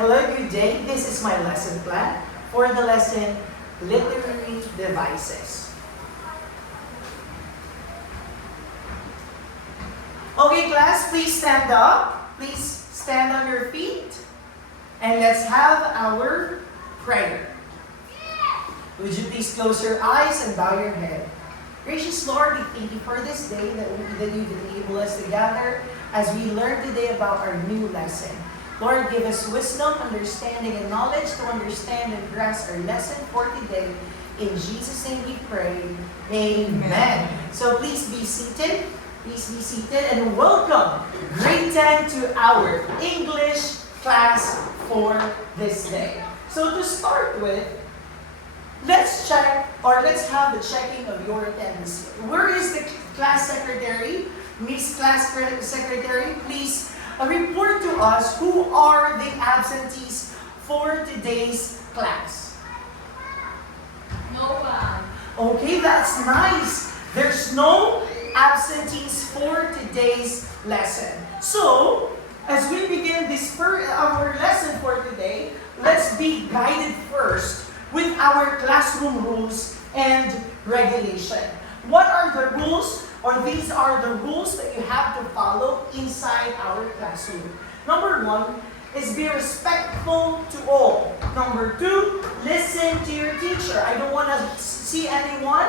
Hello, good day. This is my lesson plan for the lesson Literary Devices. Okay, class, please stand up. Please stand on your feet. And let's have our prayer. Would you please close your eyes and bow your head? Gracious Lord, we thank you for this day that you've enabled us to gather as we learn today about our new lesson. Lord, give us wisdom, understanding, and knowledge to understand and grasp our lesson for today. In Jesus' name we pray. Amen. So please be seated. Please be seated and welcome grade 10 to our English class for this day. So to start with, let's check or let's have the checking of your attendance. Where is the class secretary? Miss Class Secretary, please report to us who are the absentees for today's class. No one. Okay, that's nice. There's no absentees for today's lesson. So, as we begin our lesson for today, let's be guided first with our classroom rules and regulation. What are the rules? Or these are the rules that you have to follow inside our classroom. Number 1 is be respectful to all. Number 2, listen to your teacher. I don't want to see anyone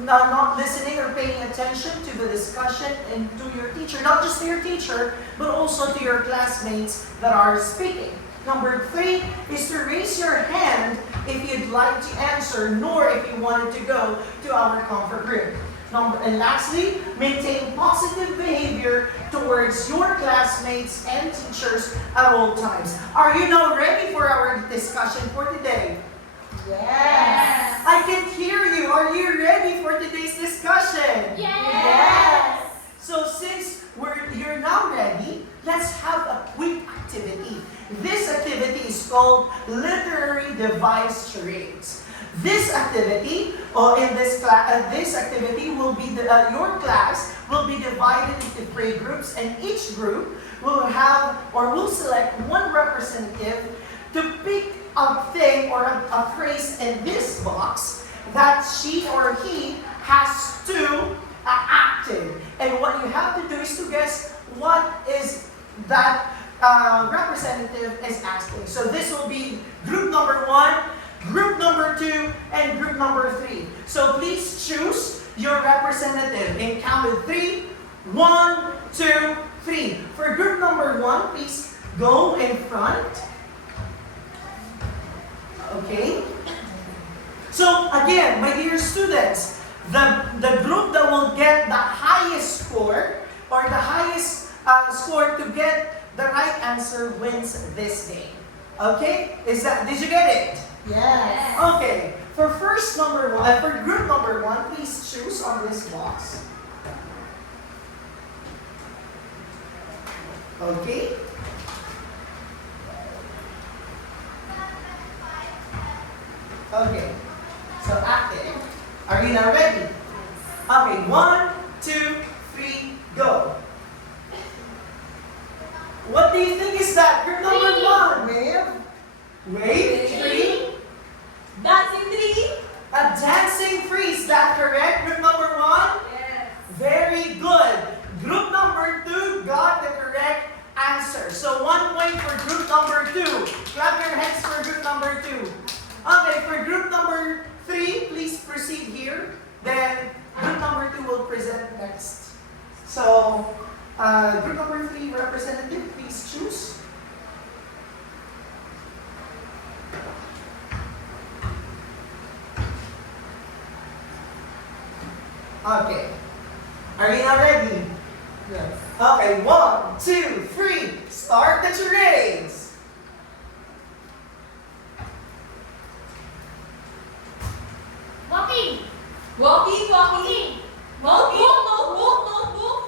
not listening or paying attention to the discussion and to your teacher. Not just to your teacher, but also to your classmates that are speaking. Number 3 is to raise your hand if you'd like to answer, nor if you wanted to go to our comfort room. And lastly, maintain positive behavior towards your classmates and teachers at all times. Are you now ready for our discussion for today? Yes. I can hear you. Are you ready for today's discussion? Yes. So since you're now ready, let's have a quick activity. This activity is called Literary Device Charades. This activity, this activity will be your class will be divided into 3 groups, and each group will select one representative to pick a thing or a phrase in this box that she or he has to act in. And what you have to do is to guess what is that representative is asking. So this will be group number 1. Group number 2, and group number 3. So please choose your representative and count with 3. 1, 2, 3. For group number 1, please go in front. Okay? So again, my dear students, the group that will get the highest score or the highest score to get the right answer wins this game. Okay? Did you get it? Yes. Okay. For group number 1, please choose on this box. Okay. Okay. So active. Are you now ready? Okay. 1, 2, 3, go. What do you think is that? Group number 1, ma'am. Wait. 3. Dancing tree. A dancing tree, is that correct? Group number 1? Yes. Very good. Group number 2 got the correct answer. So 1 point for group number 2. Clap your hands for group number 2. Okay, for group number 3, please proceed here. Then group number 2 will present next. So, group number 3 representative, please choose. Okay. Are you now ready? Yes. Okay, 1, 2, 3. Start the charades. Walking. Walking. Walking. Notebook. Notebook. Notebook.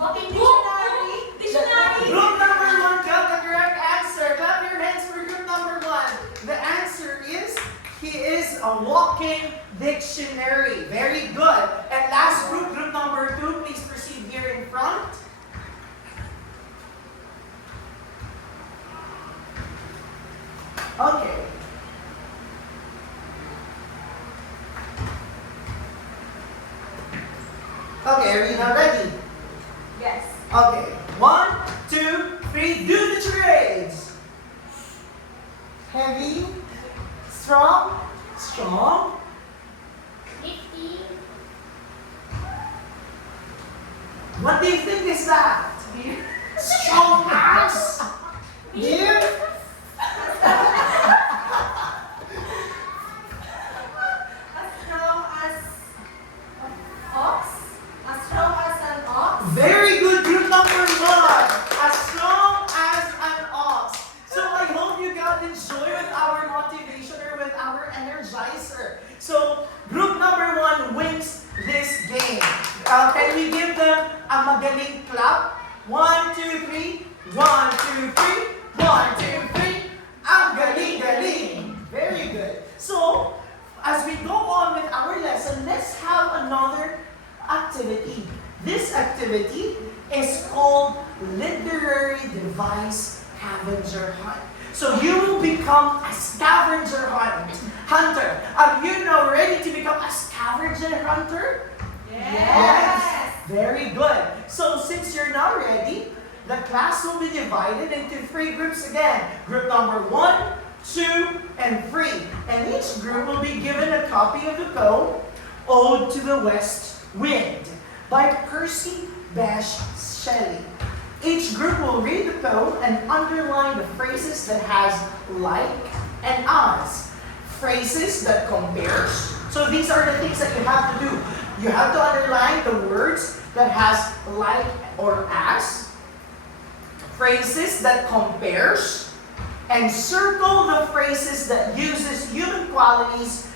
Walking dictionary. Dictionary. Group number 1 got the correct answer. Clap your hands for group number 1. The answer is, he is a walking dictionary. Very good. And last group number 2, please proceed here in front. Okay. Okay, are you now ready? Yes. Okay. 1, 2, 3, do the charades. Heavy, strong, strong. Nifty. What do you think is that? Strong ass. Deer? As strong as an ox. As strong as an ox. Very good, group number 1. As strong as an ox. So I hope you got enjoy with our motivation or with our energizer. So group number 1 wins this game. Can we give them a magaling clap? 1, 2, 3. 1, 2, 3. 1, 2, 3. Ang galing-galing. Very good. So, as we go on with our lesson, let's have another activity. This activity is called Literary Device Scavenger Hunt. So you will become a scavenger hunter. Are you now ready to become a scavenger hunter? Yes. Very good. So since you're now ready, the class will be divided into 3 groups again. Group number 1, 2, and 3. And each group will be given a copy of the poem, Ode to the West Wind, by Percy Bysshe Shelley. Each group will read the poem and underline the phrases that has like and as. Phrases that compares. So these are the things that you have to do. You have to underline the words that has like or as. Phrases that compares. And circle the phrases that uses human qualities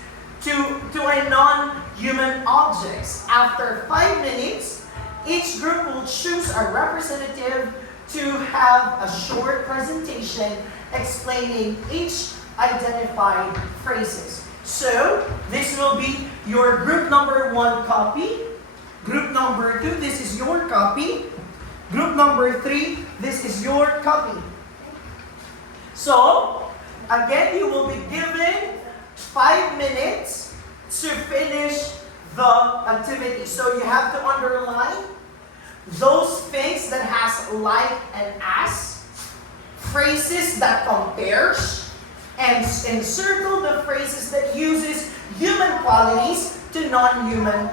to a non-human objects. After 5 minutes, each group will choose a representative to have a short presentation explaining each identified phrases. So, this will be your group number 1 copy. Group number 2, this is your copy. Group number 3, this is your copy. So, again, you will be given 5 minutes to finish the activity. So you have to underline those things that has like and as, phrases that compares, and encircle the phrases that uses human qualities to non-human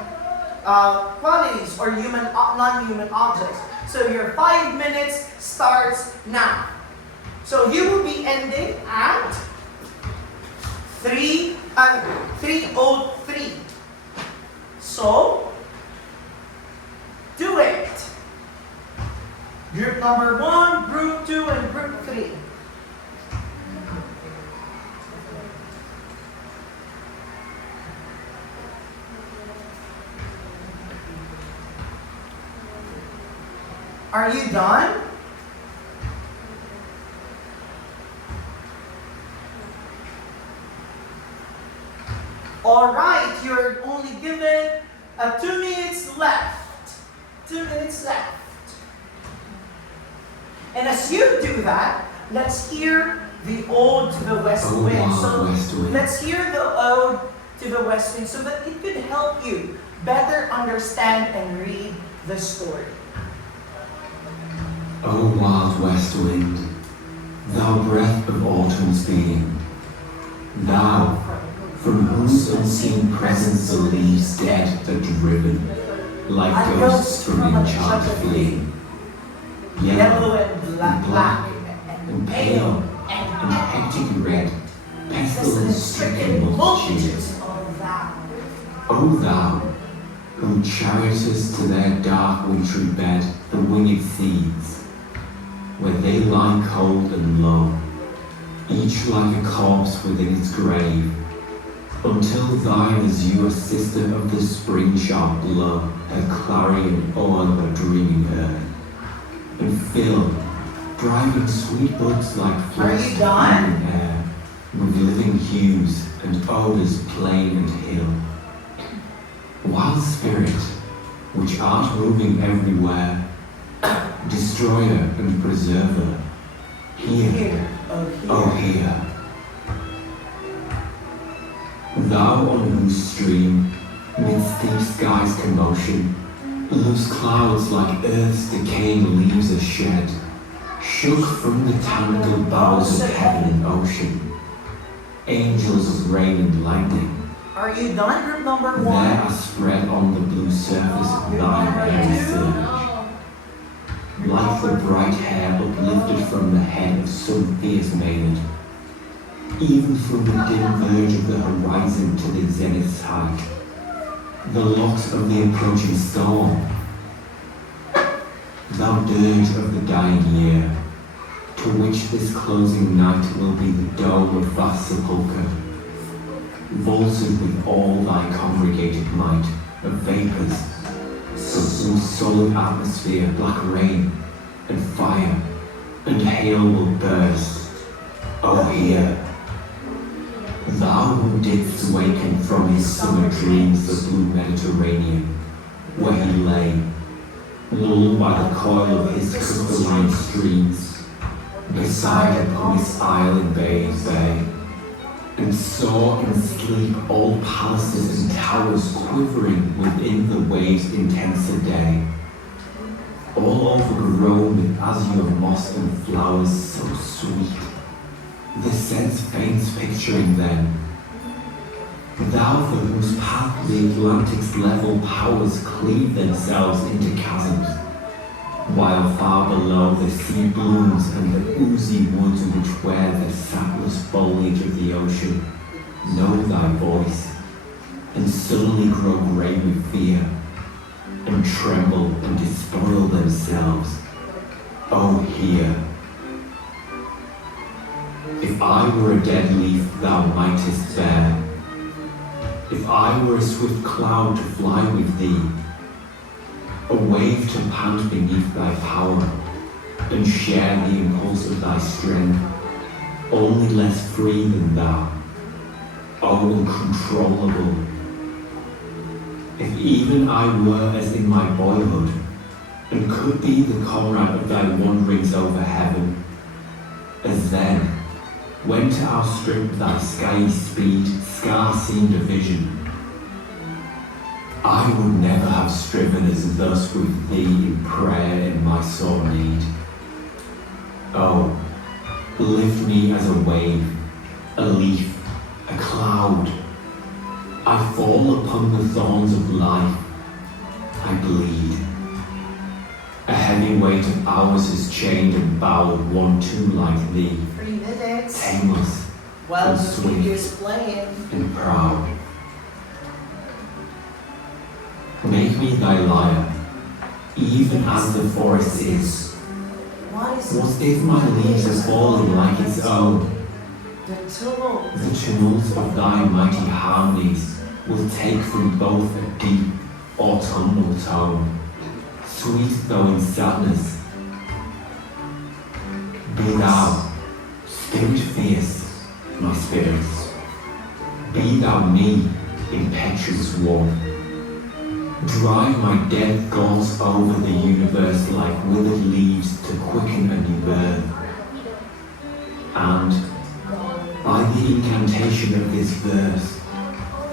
qualities or non-human objects. So your 5 minutes starts now. So you will be ending at 3:03. So do it. Group number 1, group 2, and group 3. Are you done? Alright, you're only given 2 minutes left. 2 minutes left. And as you do that, let's hear the Ode to the West Wind. So let's hear the Ode to the West Wind so that it could help you better understand and read the story. O wild west wind, thou breath of autumn's being, thou, from whose unseen presence the leaves dead are driven, like ghosts from enchanted fleeing, yellow and black, and pale, and hectic red, pestilence-stricken multitudes. O thou, who charioteers to their dark wintry bed the winged thieves, where they lie cold and low, each like a corpse within its grave, until thine azure sister of the spring shall blow her clarion o'er the dreaming earth, and fill, driving sweet buds like frost in air, with living hues and odours plain and hill. Wild spirit, which art moving everywhere, destroyer and preserver, hear, oh hear, Thou on whose stream, midst deep skies' commotion, loose clouds like earth's decaying leaves are shed, shook from the tangled boughs of heaven and ocean, angels of rain and lightning. Are you done, group number There one? are spread on the blue surface of thine airy surge, like the bright hair uplifted from the head of some fierce maiden, even from the dim verge of the horizon to the zenith's height, the locks of the approaching storm. Thou dirge of the dying year, to which this closing night will be the dome of vast sepulchre, vaulted with all thy congregated might of vapours, so some solid atmosphere, black rain, and fire, and hail will burst. O hear! Thou who didst waken from his summer dreams the blue Mediterranean, where he lay, lulled by the coil of his crystalline streams, beside upon his isle in Bay's Bay, and saw in sleep old palaces and towers quivering within the waves' intenser day, all overgrown with azure moss and flowers so sweet. The sense faints picturing them. Thou for whose path the Atlantic's level powers cleave themselves into chasms, while far below the sea blooms and the oozy woods which wear the sapless foliage of the ocean know thy voice, and suddenly grow grey with fear, and tremble and despoil themselves. O hear! If I were a dead leaf thou mightest bear, if I were a swift cloud to fly with thee, a wave to pant beneath thy power, and share the impulse of thy strength, only less free than thou, O uncontrollable. If even I were as in my boyhood, and could be the comrade of thy wanderings over heaven, as then, when to outstrip thy skiey speed scarce seemed a vision, I would never have striven as thus with thee in prayer in my sore need. Oh, lift me as a wave, a leaf, a cloud. I fall upon the thorns of life, I bleed. A heavy weight of hours has chained and bowed one too like thee, 3 minutes. tameless While and the sweet video is playing. and proud. Make me thy lyre, even as the forest is. What is What if my leaves are falling like its own? the tumult? The tumult of thy mighty harmonies will take from both a deep autumnal tone, sweet though in sadness. Be thou, spirit fierce, my spirits. Be thou me, impetuous one. Drive my dead gods over the universe like withered leaves to quicken a new birth. And, by the incantation of this verse,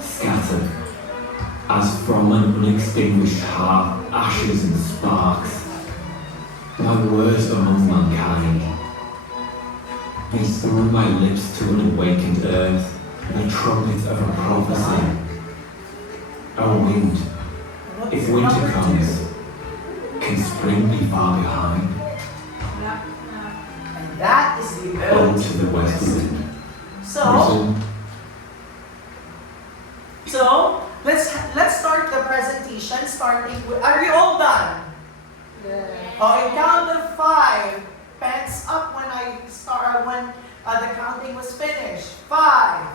scatter, as from an unextinguished hearth, ashes and sparks, my words among mankind. Be through my lips to an awakened earth the trumpet of a prophecy. O wind, if winter comes, can spring be far behind? And that is the O ode to the west wind, So, risen, let's start the presentation. Starting with, are you all done? Oh, in count of 5, pants up when I start. When the counting was finished. 5,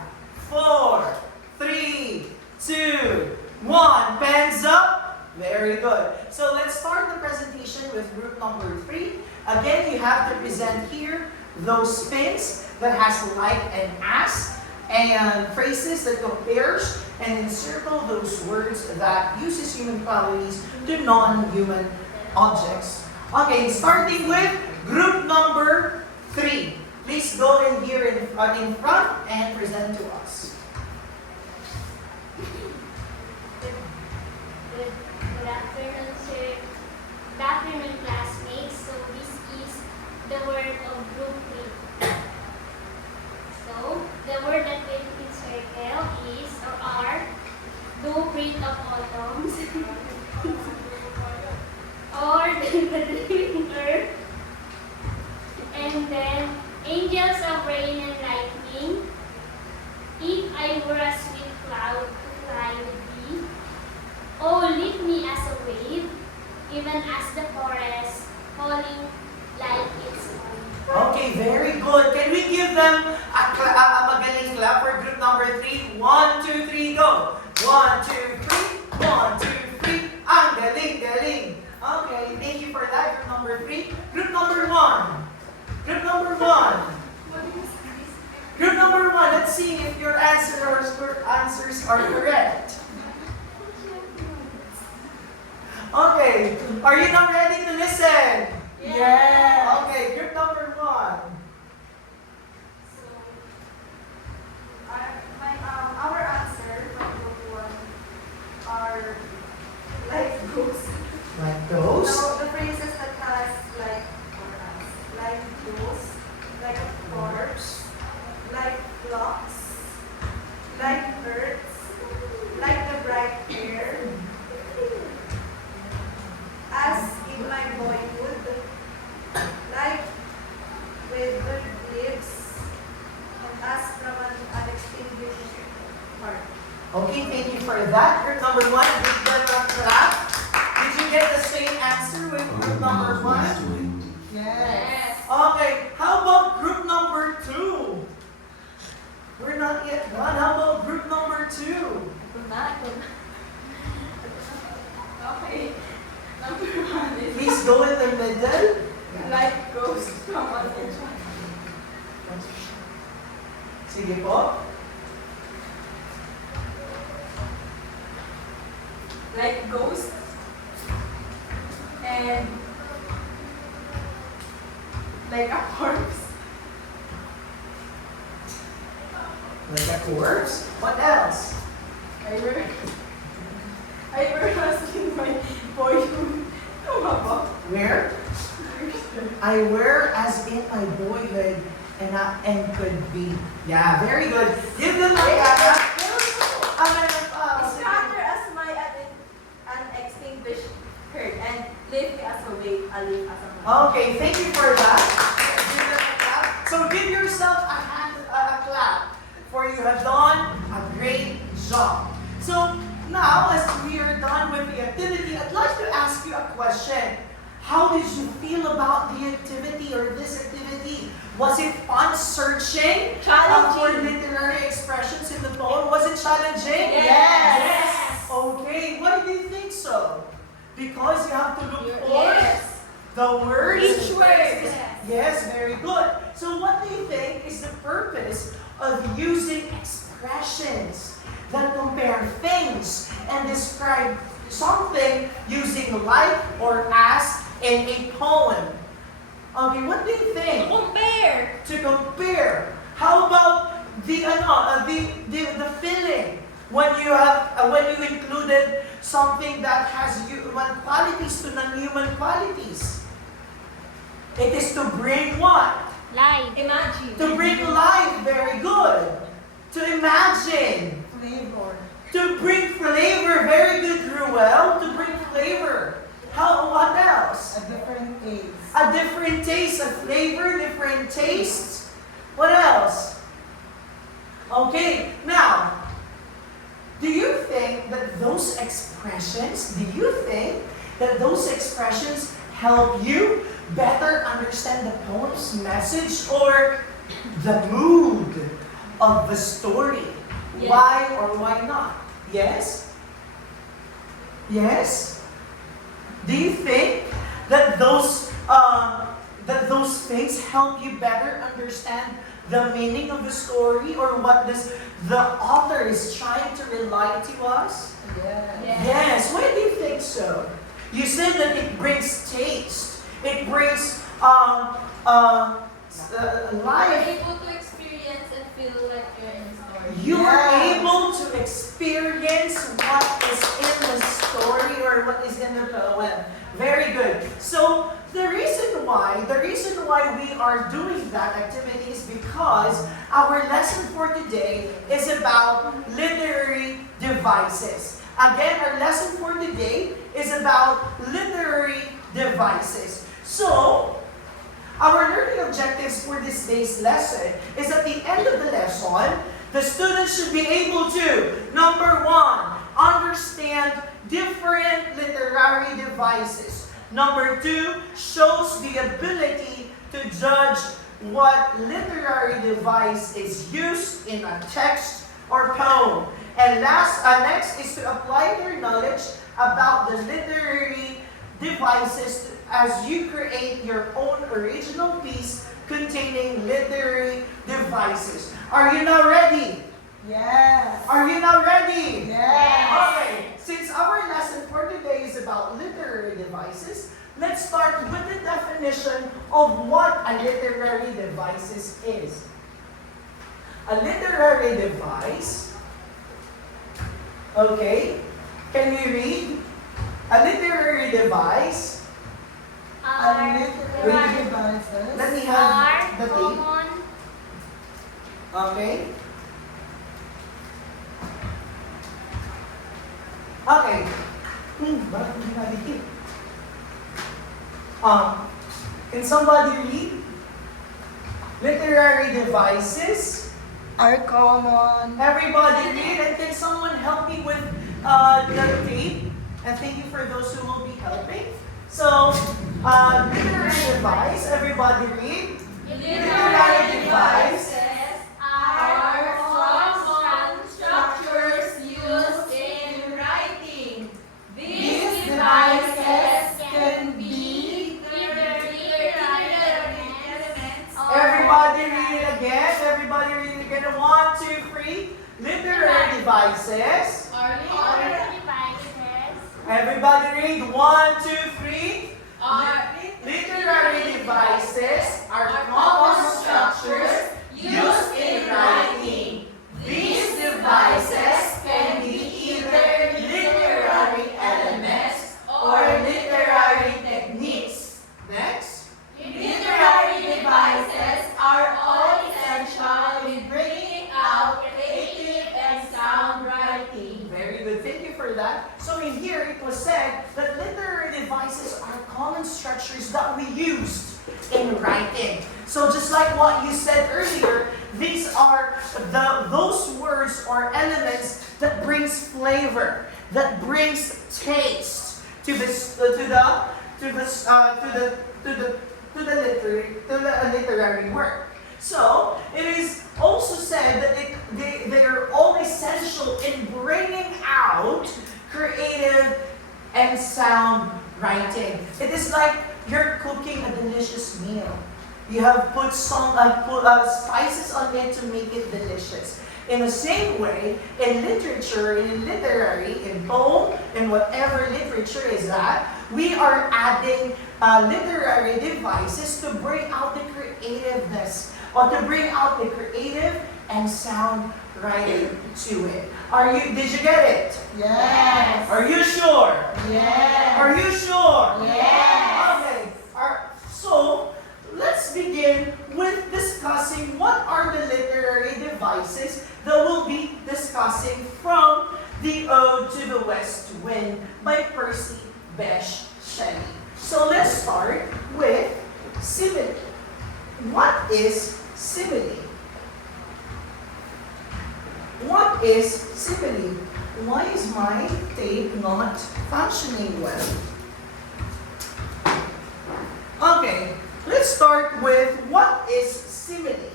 4, 3, 2, 1. Pants up. Very good. So let's start the presentation with group number 3. Again, you have to present here those spins that has like and as, and phrases that compares and encircle those words that uses human qualities to non-human objects. Okay, starting with group number 3. Please go in here in front and present to us. And then, angels of rain and lightning, if I were a sweet cloud to fly with thee, oh, lift me as a wave, even as the forest, falling like its own. Okay, very good. Can we give them a magaling clap for group number 3? 1, 2, 3, go. 1, 2, 3. 1, 2, 3. Ang galing, galing. Okay, thank you for that. Group number 3. Group number 1. Group number 1. Group number 1. Let's see if your answers are correct. Okay, are you now ready to listen? Yes. Okay, group number 1. So, our answer from group 1 are like ghosts. Like those? So the phrases that has like for us, like ghosts, like a corpse, like flocks, like birds, like the bright air, as in my boyhood, like withered leaves, and as from an unextinguished heart. Okay, thank you for that. Group number 1, give them a clap. Did you get the same answer with Oh, group number mild 1? west wind. Yes. Okay, how about group number 2? We're not yet done. How about group number 2? Okay. Number 1 is Please go in the middle. like ghosts from an enchanted. Sige po. Like ghosts and like a corpse. Like a corpse. What else? I were asking my boyhood. Tumaba. Where? I were as in my boyhood and could be. Yeah, very good. Give them a clap. Scatter as my unextinguished hurt and lift me as a wave, I live as a man. Okay, thank you for that. Give them a clap. So give yourself a clap, for you have done a great job. So now, as we are done with the activity, I'd like to ask you a question. How did you feel about the activity or this activity? Was it fun searching for literary expressions in the poem? Was it challenging? Yes. Okay, why do you think so? Because you have to look for Yes. the words. Each word. Yes, very good. So what do you think is the purpose of using expressions that compare things and describe something using like or as in a poem? Okay, what do you think? Compare. To compare. How about the feeling when you have when you included something that has human qualities to non-human qualities? It is to bring what? Live. Imagine. To bring life. Very good. To imagine. Flavor. To bring flavor. Very good, Ruel. To bring flavor. What else? A different taste. A different taste, a flavor, different tastes. What else? Okay, now, do you think that those expressions help you better understand the poem's message or the mood of the story? Yes. Why or why not? Yes? Yes? Do you think that those things help you better understand the meaning of the story or what the author is trying to relate to us? Yes. Why do you think so? You said that it brings taste. It brings life. able to experience and feel like you're in the story. You are able to experience what is in the story or what is in the poem. Very good. So the reason why we are doing that activity is because our lesson for today is about literary devices. Again, our lesson for today is about literary devices. So, Our learning objectives for this day's lesson is at the end of the lesson, the students should be able to, number one, understand different literary devices. Number two, shows the ability to judge what literary device is used in a text or poem. And next is to apply their knowledge about the literary devices as you create your own original piece containing literary devices. Are you now ready? Yes. Are you now ready? Yes. Okay, since our lesson for today is about literary devices, let's start with the definition of what a literary device is. A literary device, okay, can we read? A literary device, Literary devices. let me have the tape, common okay? Okay. Bakit hindi nadikit? Can somebody read? Literary devices. Are common. Everybody read, and can someone help me with the tape? And thank you for those who will be helping. So, literary device, everybody read. Literary device are common structures used in writing. These devices can be literary elements. Everybody read it again. Everybody read it again. 1, 2, 3. Literary devices. Everybody read 1, 2, 3. Literary devices are common structures used in writing. These devices can be either literary elements or literary techniques. Next. Literary devices are all essential in bringing out creative and sound writing. Very good. Thank you for that. So in here it was said that literary devices are common structures that we used in writing. So just like what you said earlier, these are those words or elements that brings flavor, that brings taste to the literary work. So it is also said that they are all essential in bringing out creative and sound writing. It is like you're cooking a delicious meal. You have put some spices on it to make it delicious. In the same way, in literature, in literary, in poem, in whatever literature is that, we are adding literary devices to bring out the creativeness, or to bring out the creative and sound writing to it. Did you get it? Yes. Are you sure? Yes. Are you sure? Yes. Okay. So, let's begin with discussing what are the literary devices that we'll be discussing from The Ode to the West Wind by Percy Bysshe Shelley. So let's start with simile. What is simile? What is simile? Why is my tape not functioning well? Okay, let's start with what is simile.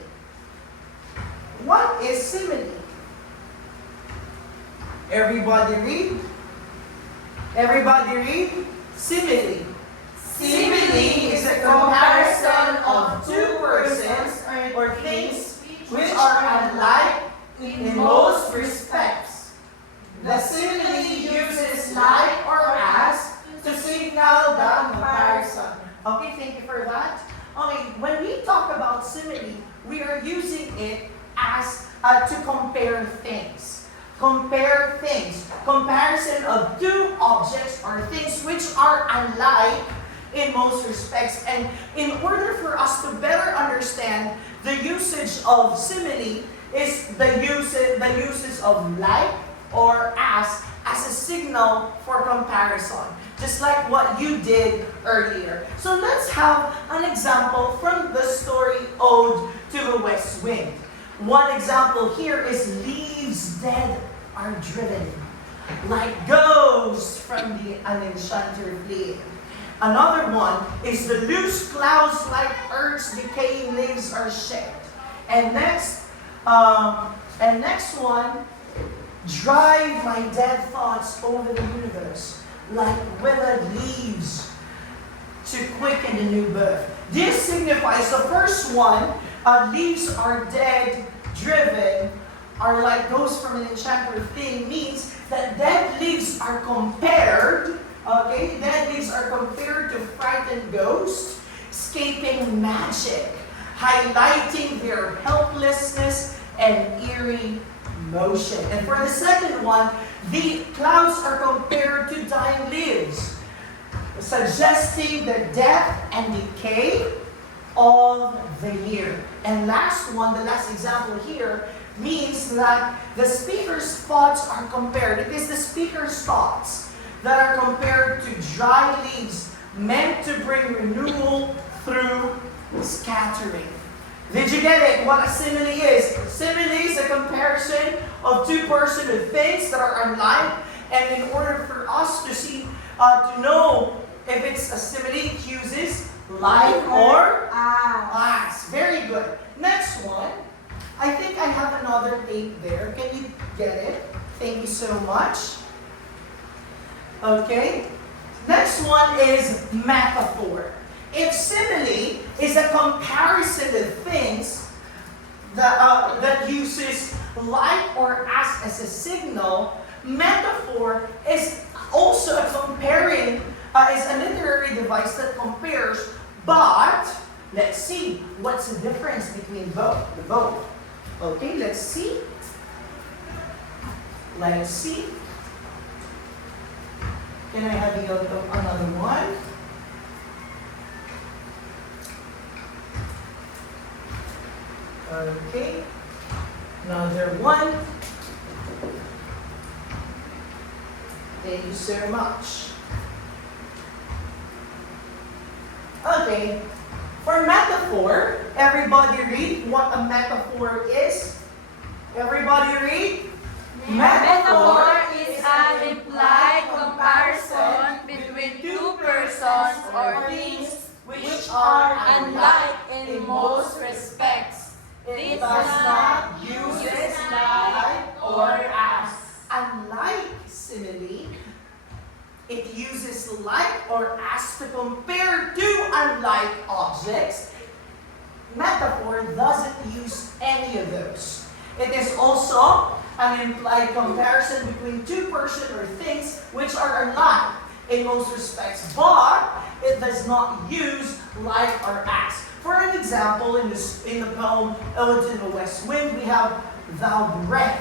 What is simile? Everybody read. Everybody read. Simile. Simile is a comparison of two persons or things which are alike in most respects. The simile uses like or as to signal the comparison. Okay, thank you for that. Okay, when we talk about simile, we are using it as to compare things. Compare things. Comparison of two objects or things which are alike in most respects. And in order for us to better understand the usage of simile is the uses of like or as as a signal for comparison, just like what you did earlier. So let's have an example from the story Ode to the West Wind. One example here is leaves dead are driven, like ghosts from an enchanter fleeing. Another one is the loose clouds like earth's decaying leaves are shed. And next one, drive my dead thoughts over the universe like withered leaves to quicken the new birth. This signifies the first one, leaves are dead, driven, are like ghosts from an enchanter fleeing, means that dead leaves are compared, okay, dead leaves are compared to frightened ghosts, escaping magic, highlighting their helplessness and eerie motion. And for the second one, the clouds are compared to dying leaves, suggesting the death and decay of the year. And last one, the last example here, means that the speaker's thoughts are compared. It is the speaker's thoughts that are compared to dry leaves, meant to bring renewal through scattering. Did you get it? What a simile is? Simile is a comparison of two persons with things that are unlike, and in order for us to see, to know if it's a simile, it uses like or as. Very good. Next one. I think I have another tape there. Can you get it? Thank you so much. Okay. Next one is metaphor. If simile is a comparison of things that uses like or as a signal, metaphor is also a comparing, is a literary device that compares, but let's see what's the difference between both. Okay, let's see. Let's see. Can I have another one? Okay. Another one. Thank you so much. Okay. For metaphor, everybody read what a metaphor is. Everybody read. Metaphor is an implied comparison between two persons or things which are unlike in most respects. It does not use like or as. Unlike simile, it uses like or as to compare two unlike objects. Metaphor doesn't use any of those. It is also an implied comparison between two persons or things which are unlike in most respects, but it does not use like or as. For an example, in the poem Ode to the West Wind, we have "Thou breath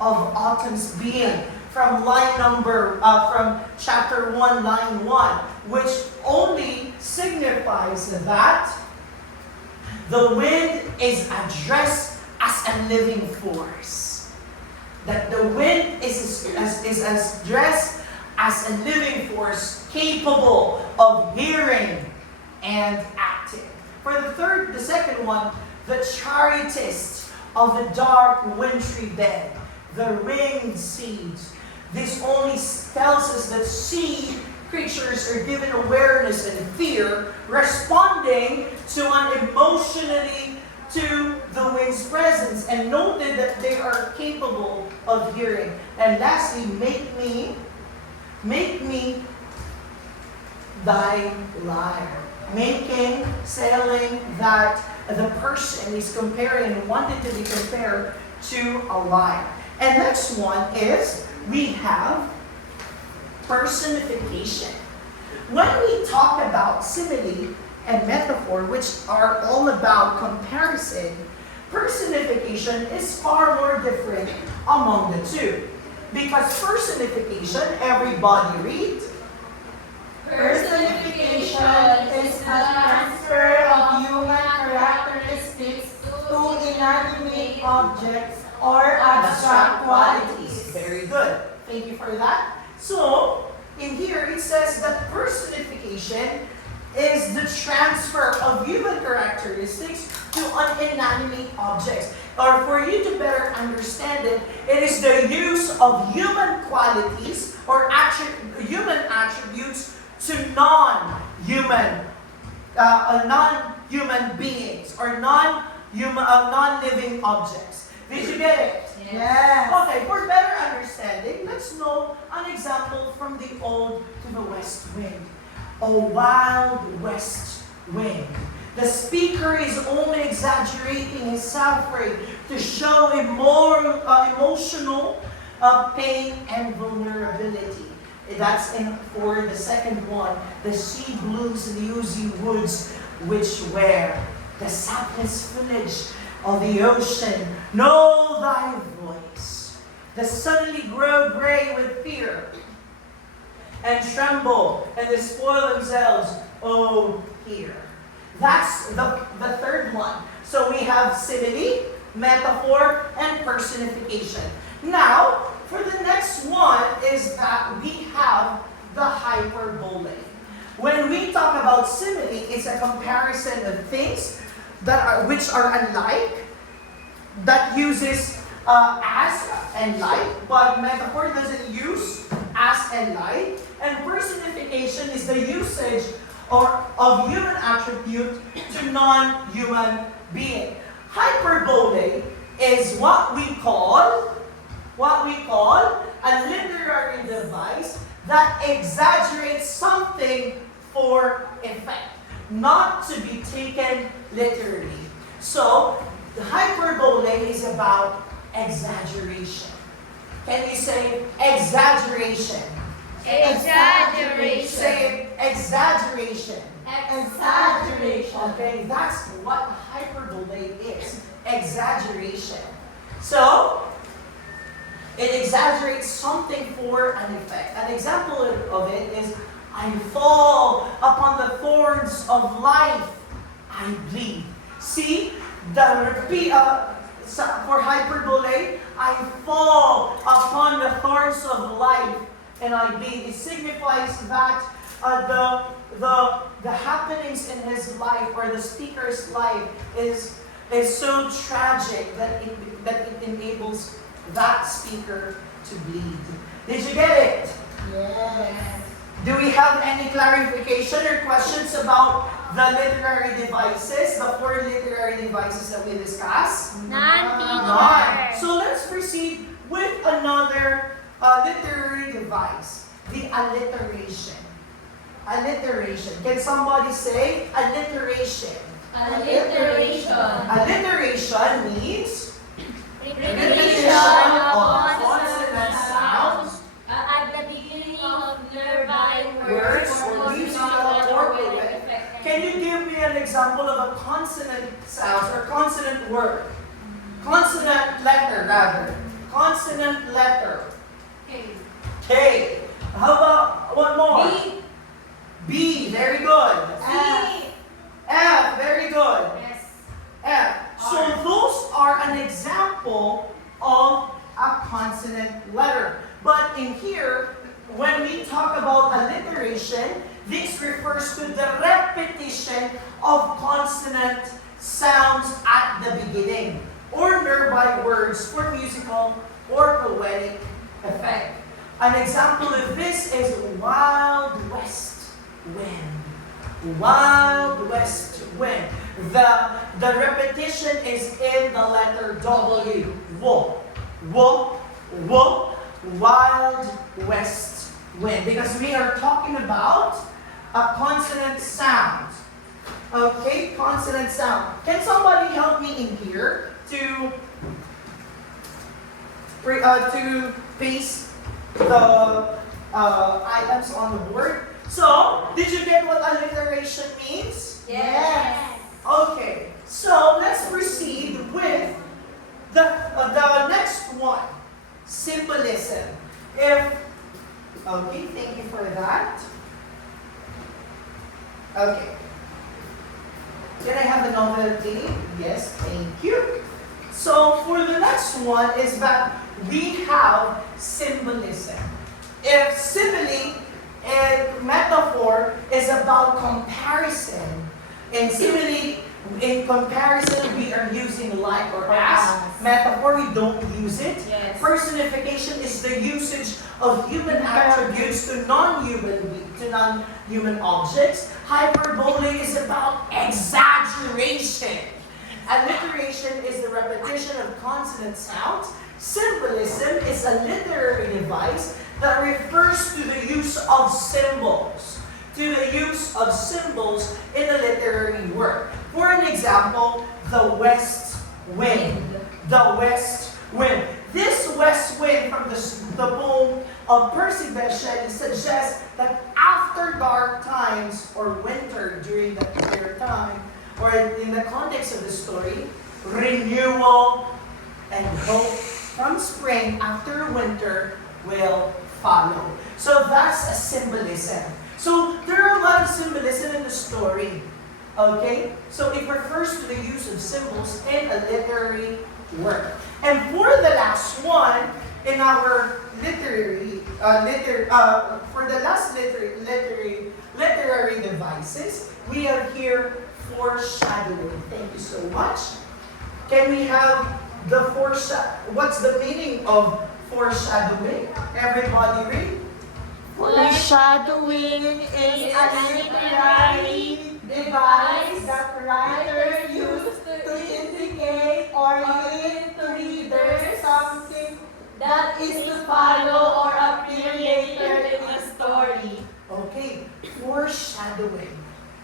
of autumn's being" from from chapter 1, line 1, which only signifies that the wind is addressed as a living force. That the wind is addressed as a living force capable of hearing and acting. For the second one, the chariotist of the dark wintry bed, the ringed seeds. This only tells us that sea creatures are given awareness and fear, responding to emotionally to the wind's presence, and noted that they are capable of hearing. And lastly, make me thy lyre. Saying that the person is comparing, wanted to be compared to a lyre. And next one is, we have personification. When we talk about simile and metaphor, which are all about comparison, personification is far more different among the two. Because personification, everybody read. Personification is the transfer of human characteristics to inanimate objects or abstract qualities. Very good. Thank you for that. So, in here it says that personification is the transfer of human characteristics to inanimate objects. Or for you to better understand it, it is the use of human qualities or human attributes to non-human beings or non-living objects. Did you get it? Yes. Okay, for better understanding, let's know an example from the Ode to the West Wind. A wild west wind. The speaker is only exaggerating his suffering to show emotional pain and vulnerability. That's for the second one. The sea blues in the oozy woods which wear the sapless foliage of the ocean. Know thy voice. They suddenly grow gray with fear and tremble and they spoil themselves. Oh, here. That's the third one. So we have simile, metaphor, and personification. Now, for the next one is that we have the hyperbole. When we talk about simile, it's a comparison of things which are alike, that uses as and like, but metaphor doesn't use as and like, and personification is the usage of human attribute to non-human being. Hyperbole is what we call a literary device that exaggerates something for effect, not to be taken literally. So, the hyperbole is about exaggeration. Can you say exaggeration? Exaggeration. Say exaggeration. Exaggeration. Okay, that's what hyperbole is. Exaggeration. So, it exaggerates something for an effect. An example of it is, I fall upon the thorns of life, I bleed. See, for hyperbole, I fall upon the thorns of life and I bleed. It signifies that the happenings in his life or the speaker's life is so tragic that it enables that speaker to bleed. Did you get it? Yes. Do we have any clarification or questions about the literary devices, the 4 literary devices that we discussed? None, None. teacher. So let's proceed with another literary device, the alliteration. Alliteration. Can somebody say alliteration? Alliteration. Alliteration means Repetition of of consonant sounds, at the beginning of nearby words, words or musical or poetic. Can you give me an example of a consonant sound or consonant word? Consonant letter, rather. Consonant letter. K. How about one more? B. B. Very good. F. F. Very good. Yes. F. So those are an example of a consonant letter. But in here, when we talk about alliteration, this refers to the repetition of consonant sounds at the beginning or nearby words for musical or poetic effect. An example of this is Wild West Wind. Wild West Wind. The repetition is in the letter W. W. W. W. Wild West Wind. Because we are talking about a consonant sound. Okay, consonant sound. Can somebody help me in here to paste the items on the board? So, did you get what alliteration means? Yes. Okay, so let's proceed with the next one, symbolism. Okay, thank you for that. Okay. Can I have the novelty? Yes, thank you. So for the next one is that we have symbolism. If simile and metaphor is about comparison, and simile, in comparison, we are using like or as. Metaphor, we don't use it. Yes. Personification is the usage of human attributes to non-human objects. Hyperbole is about exaggeration. Alliteration is the repetition of consonant sounds. Symbolism is a literary device that refers to the use of symbols. To the use of symbols in a literary work. For an example, the west wind. The west wind. This west wind from the poem of Percy Bysshe Shelley suggests that after dark times or winter during that clear time, or in the context of the story, renewal and hope from spring after winter will follow. So that's a symbolism. So there are a lot of symbolism in the story. Okay? So it refers to the use of symbols in a literary work. And for the last one, in our literary devices, we have here foreshadowing. Thank you so much. Can we have the what's the meaning of foreshadowing? Everybody read. Foreshadowing is a literary device that writers use to indicate or hint to readers something that is to follow or appear later in the story. Okay, foreshadowing.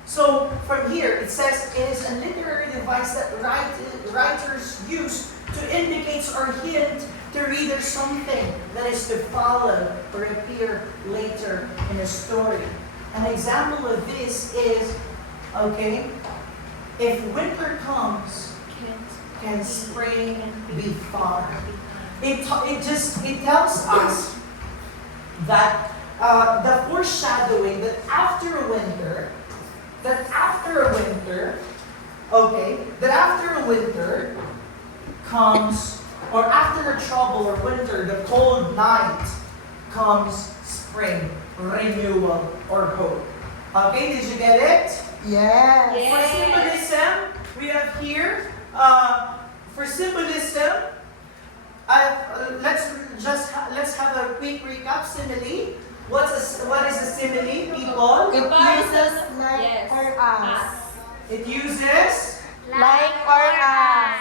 So from here, it says it is a literary device that writers use to indicate or hint to readers something that is to follow or appear later in a story. An example of this is, okay, if winter comes, can spring be far? It tells us that the foreshadowing that after winter, comes, or after a trouble or winter, the cold night, comes spring, renewal, or hope. Okay, did you get it? Yes. For symbolism, we have here, for symbolism, let's have a quick recap. Simile. What is a simile, people? It uses like Yes. or as. It uses. Like or as.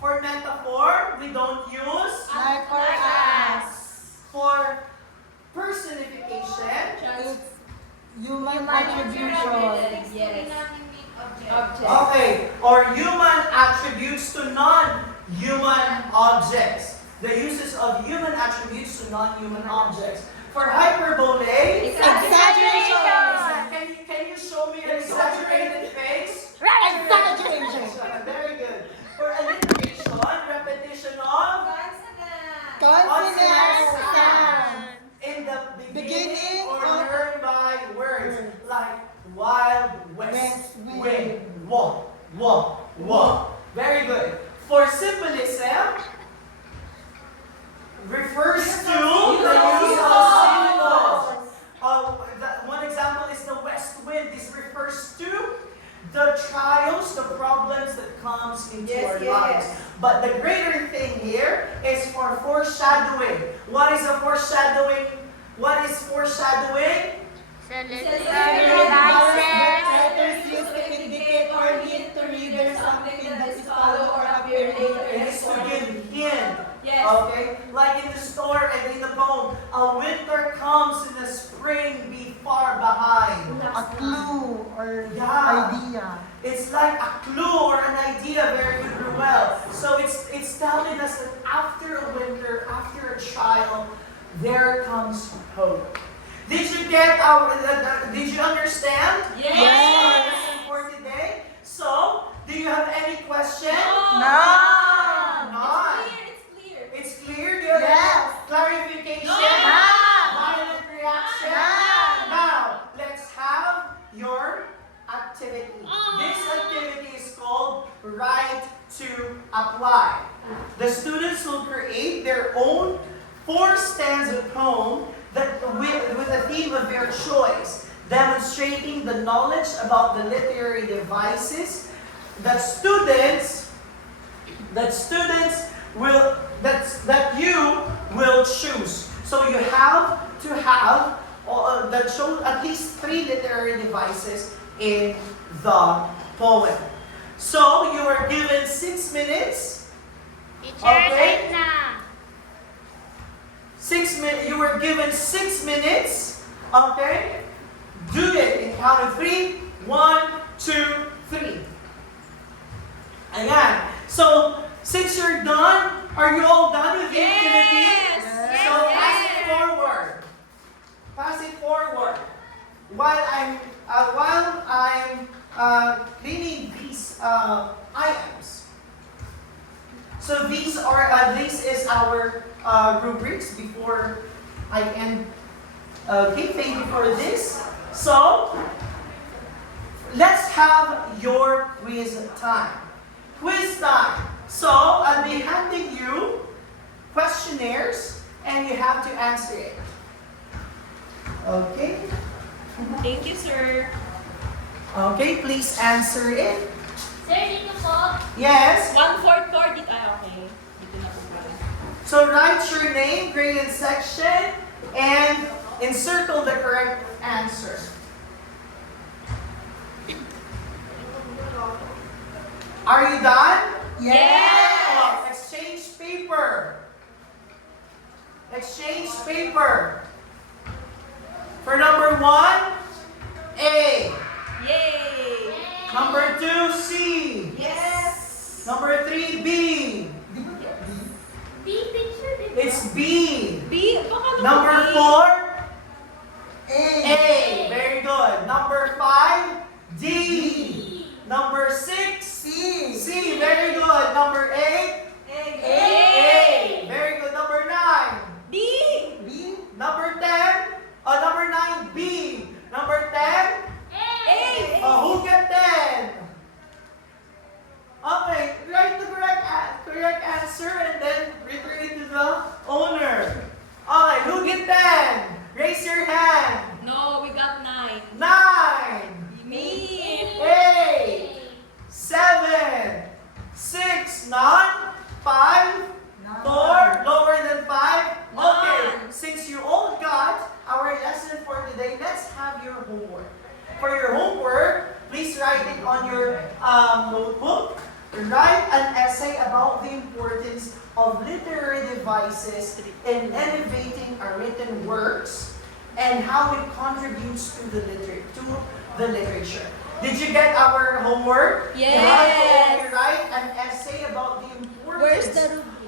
For metaphor, we don't use. Like or as. For personification, It's human attribution. Yes. okay, or human attributes to non-human objects. The uses of human attributes to non-human objects. For hyperbole, Exaggeration. Can you show me an exaggerated face? Exaggeration. Very good. For alliteration, repetition of Consonant sound. in the beginning Beginning or of learned by words like wild west West wind. wind. Wah. Very good. For symbolism, refers to the use of symbols. One example is the west wind. This refers to the trials, the problems that comes into Yes, our yes. lives. But the greater thing here is for foreshadowing. What is a foreshadowing? What is foreshadowing? Writers use to indicate or hint to readers something that is follow or appear later in It the is to story. give hint. Yes. Okay? Like in the story and in the poem, a winter comes and the spring be far behind. A clue or Yeah. idea. It's like a clue or an idea, very good, Ruel. So it's telling us that after a winter, after a trial, there comes hope. Did you get did you understand? Yes. Our lesson for today? So, do you have any questions? No. None. It's clear. It's clear? Do you have Yes. any clarification? No. Violent reaction? No. Now, let's have your activity. This activity is called Write to Apply. The students will create their own 4 stanza poem that with a theme of your choice, demonstrating the knowledge about the literary devices that you will choose. So you have to have that show at least 3 literary devices in the poem. So you are given 6 minutes. Teacher, Okay. right na. 6 minutes. You were given 6 minutes. Okay. Do it in count of 3. 1, 2, 3. Ayan. So since you're done, are you all done with the activity? Yes. So pass it forward. Pass it forward. While I'm cleaning these items. So this is our rubrics before I end. Okay, thank you for this. So let's have your quiz time. Quiz time. So I'll be handing you questionnaires and you have to answer it. Okay? Thank you, sir. Okay, please answer it. Sir, dito po. Yes. 144 dito. Okay. Dito na po pala. So write your name, grade and section, and encircle the correct answer. Are you done? Yes. Exchange paper. Exchange paper. For number 1, A. Yay. Number 2, C. Yes. Number 3, B. B, teacher, dito. It's B. B. Baka Number B. 4, A. A. Very good. Number 5, D. Number 6, C. C. Very good. Number 8, A. Very good. Number 9, D. B. number 10, number 9, B. Number 10, A. who get 10? Okay, write the correct answer and then return it to the owner. Okay, who get 10? Raise your hand. No, we got 9. 9, Me. 8, 7, 6, none, 5, 4, lower than 5. Okay, None. since you all got our lesson for today, let's have your homework. For your homework, please write it on your notebook. Write an essay about the importance of literary devices in elevating our written works and how it contributes to the literature. Did you get our homework? Yes. You have to only write an essay about the importance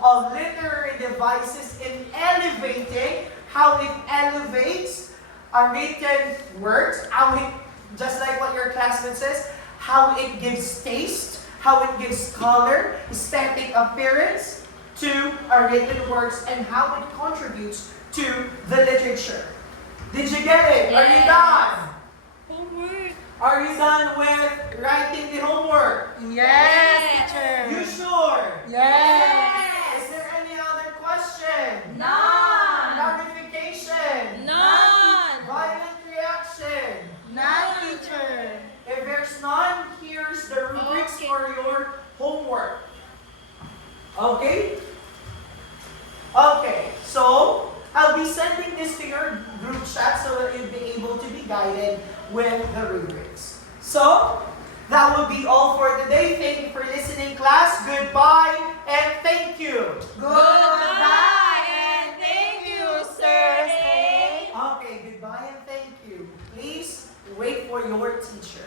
of literary devices in elevating, how it elevates our written works, how it, just like what your classmate says, how it gives taste, how it gives color, aesthetic appearance to our written works, and how it contributes to the literature. Did you get it? Are you Yes. done? Homework. Are you done with writing the homework? Yes, You teacher. sure? Yes. Is there any other question? None. Clarification? None. Violent reaction? None, teacher. If there's none, here's the rubrics Okay. for your homework. Okay? Okay, so I'll be sending this to your group chat so that you'll be able to be guided with the rubrics. So, that will be all for today. Thank you for listening, class. Goodbye and thank you. Goodbye and thank you, Sir A. Okay, goodbye and thank you. Please wait for your teacher.